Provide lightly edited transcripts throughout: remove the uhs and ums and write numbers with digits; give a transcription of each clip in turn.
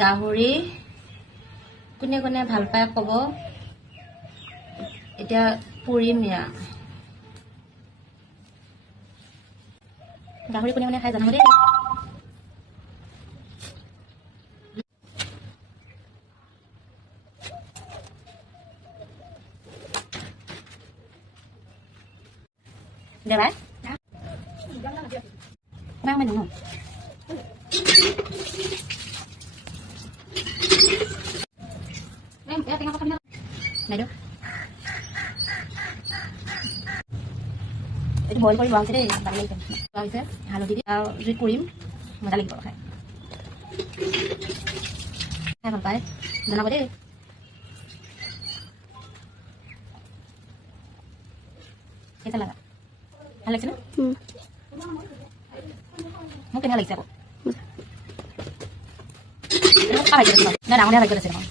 গাহৰি কোনে কোনে ভাল পায় ক'ব। এতিয়া পুৰিম ইয়া গাহৰি কোনে কোনে খাই জানো দেই। Được đấy. Mang mình đúng không? Này được. Itu boil কৰি লোৱা হৈছে দেই বাকি লাগি লোৱা হৈছে হালধি দি আৰু জুইত পুৰিম মজা লাগিব খাই খাই ভাল পায় জনাব দেই। কেইটা লাগা ভাল লাগিছে ন মোক কেনেকুৱা লাগিছে আকৌ ডাঙৰ ডাঙৰ লাগি আছে নহয়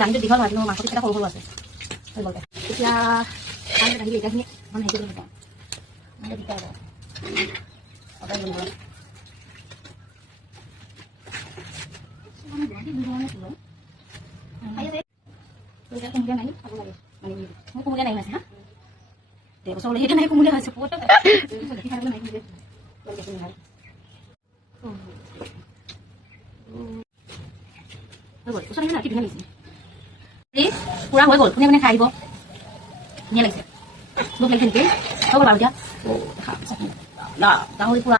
লাইনটো দীঘল হয় কিন্তু মাংস পিছটা সৰু সৰু আছে হৈ গ'ল এতিয়া আহিলে এতিয়াখিনি মানে হেৰি কৰিব মানে দিগদাৰ হ'ব অৰ্ডাৰ কৰিব কুমলীয়া নাই আছে হা দে বছৰ সেইটো নাই কুমলীয়া হৈছে পুত পুৰা হৈ গ'ল কোনে কোনে খাই আহিব ধুনীয়া লাগিছে ভোক লাগিছে নেকি হৈ গ'ল বাৰু এতিয়া গাহৰি পুৰা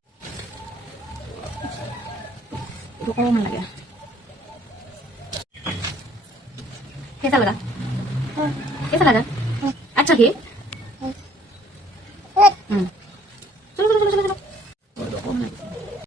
অকণমান লাগে कैसा लगा अच्छा की